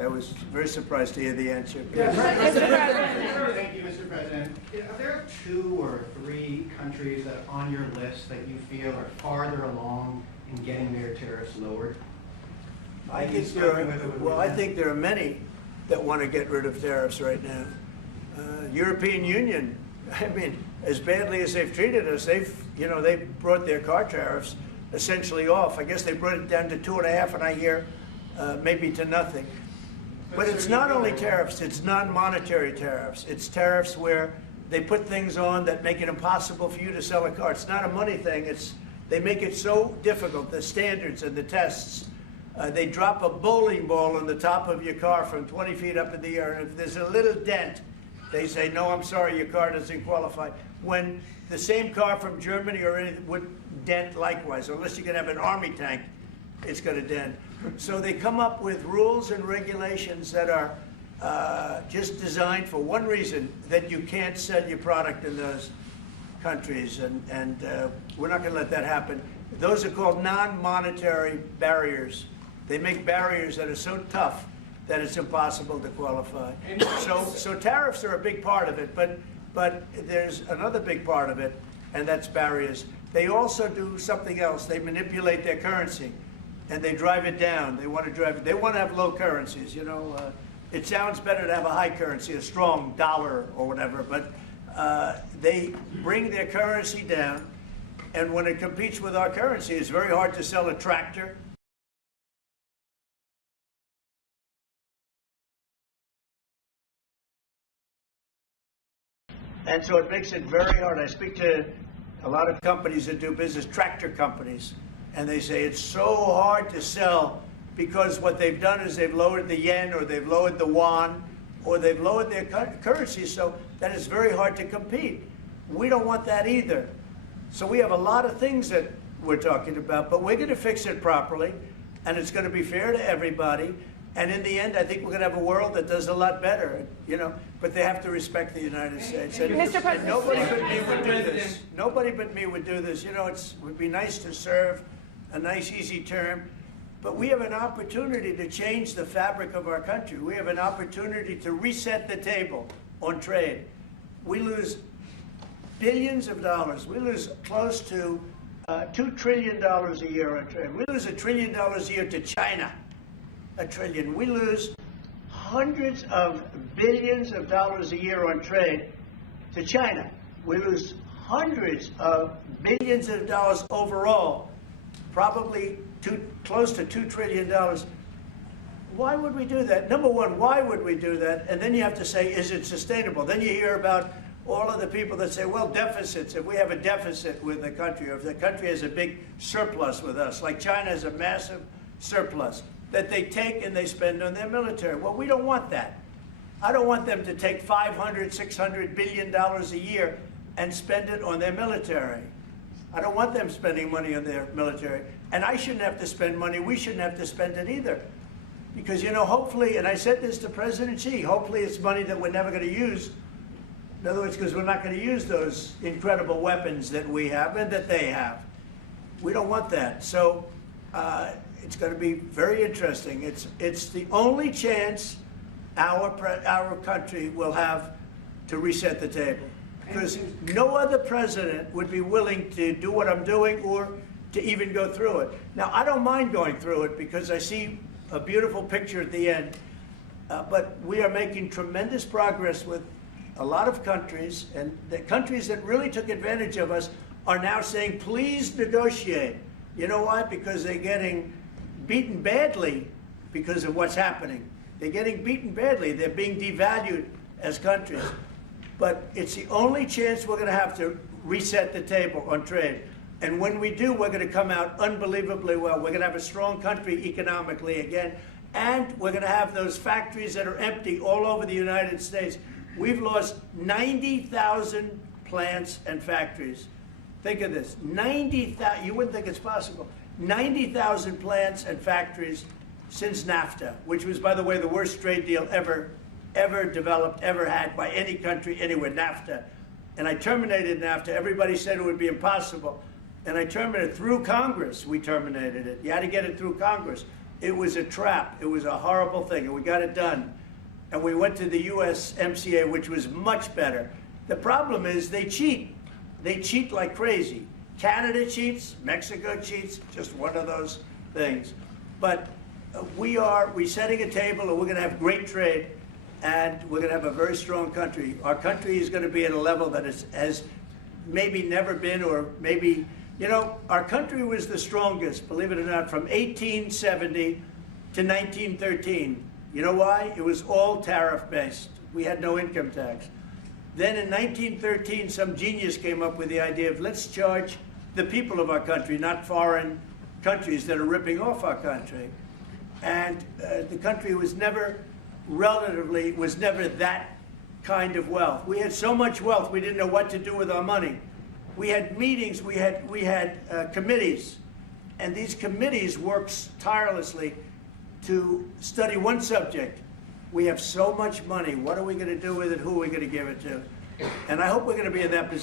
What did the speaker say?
I was very surprised to hear the answer. Yes. Thank you, Mr. President. Are there 2 or 3 countries that are on your list that you feel are farther along in getting their tariffs lowered? I think there are many that want to get rid of tariffs right now. European Union, I mean, as badly as they've treated us, they've brought their car tariffs essentially off. I guess they brought it down to 2.5, and I hear maybe to nothing. But it's not only tariffs, it's non-monetary tariffs. It's tariffs where they put things on that make it impossible for you to sell a car. It's not a money thing. They make it so difficult, the standards and the tests. They drop a bowling ball on the top of your car from 20 feet up in the air, and if there's a little dent, they say, no, I'm sorry, your car doesn't qualify. When the same car from Germany or anything would dent likewise, unless you can have an army tank, it's going to dent. So they come up with rules and regulations that are just designed for one reason, that you can't sell your product in those countries, and we're not going to let that happen. Those are called non-monetary barriers. They make barriers that are so tough that it's impossible to qualify. So tariffs are a big part of it, but there's another big part of it, and that's barriers. They also do something else. They manipulate their currency, and they drive it down. They want to have low currencies. It sounds better to have a high currency, a strong dollar or whatever, but they bring their currency down, and when it competes with our currency, it's very hard to sell a tractor. And so it makes it very hard. I speak to a lot of companies that do business, tractor companies, and they say it's so hard to sell because what they've done is they've lowered the yen, or they've lowered the yuan, or they've lowered their currency, so that it's very hard to compete. We don't want that either. So we have a lot of things that we're talking about, but we're going to fix it properly, and it's going to be fair to everybody. And in the end, I think we're going to have a world that does a lot better, but they have to respect the United States. And Mr. President, nobody but me would do this. Nobody but me would do this. It would be nice to serve a nice, easy term, but we have an opportunity to change the fabric of our country. We have an opportunity to reset the table on trade. We lose billions of dollars. We lose close to $2 trillion a year on trade. We lose $1 trillion a year to China. $1 trillion. We lose hundreds of billions of dollars a year on trade to China. We lose hundreds of billions of dollars overall, probably close to $2 trillion. Why would we do that? Number one, why would we do that? And then you have to say, is it sustainable? Then you hear about all of the people that say, well, deficits. If we have a deficit with the country, or if the country has a big surplus with us, like China has a massive surplus, that they take and they spend on their military. Well, we don't want that. I don't want them to take $500, $600 billion a year and spend it on their military. I don't want them spending money on their military. And I shouldn't have to spend money. We shouldn't have to spend it either. Because, hopefully, and I said this to President Xi, hopefully it's money that we're never going to use. In other words, because we're not going to use those incredible weapons that we have and that they have. We don't want that. So it's going to be very interesting. It's the only chance our country will have to reset the table. Because no other president would be willing to do what I'm doing or to even go through it. Now, I don't mind going through it because I see a beautiful picture at the end. But we are making tremendous progress with a lot of countries, and the countries that really took advantage of us are now saying, please negotiate. You know why? Because they're getting beaten badly because of what's happening. They're getting beaten badly. They're being devalued as countries. But it's the only chance we're going to have to reset the table on trade. And when we do, we're going to come out unbelievably well. We're going to have a strong country economically again. And we're going to have those factories that are empty all over the United States. We've lost 90,000 plants and factories. Think of this, 90,000, you wouldn't think it's possible. 90,000 plants and factories since NAFTA, which was, by the way, the worst trade deal ever developed, ever had by any country anywhere, NAFTA. And I terminated NAFTA. Everybody said it would be impossible. And I terminated it through Congress. We terminated it. You had to get it through Congress. It was a trap. It was a horrible thing, and we got it done. And we went to the USMCA, which was much better. The problem is they cheat. They cheat like crazy. Canada cheats, Mexico cheats, just one of those things. But we're setting a table, and we're going to have great trade, and we're going to have a very strong country. Our country is going to be at a level that has maybe never been, or maybe, you know, our country was the strongest, believe it or not, from 1870 to 1913. You know why? It was all tariff-based. We had no income tax. Then in 1913, some genius came up with the idea of let's charge the people of our country, not foreign countries that are ripping off our country. And the country was never that kind of wealth. We had so much wealth, we didn't know what to do with our money. We had meetings, we had committees, and these committees worked tirelessly to study one subject. We have so much money, what are we going to do with it, who are we going to give it to? And I hope we're going to be in that position.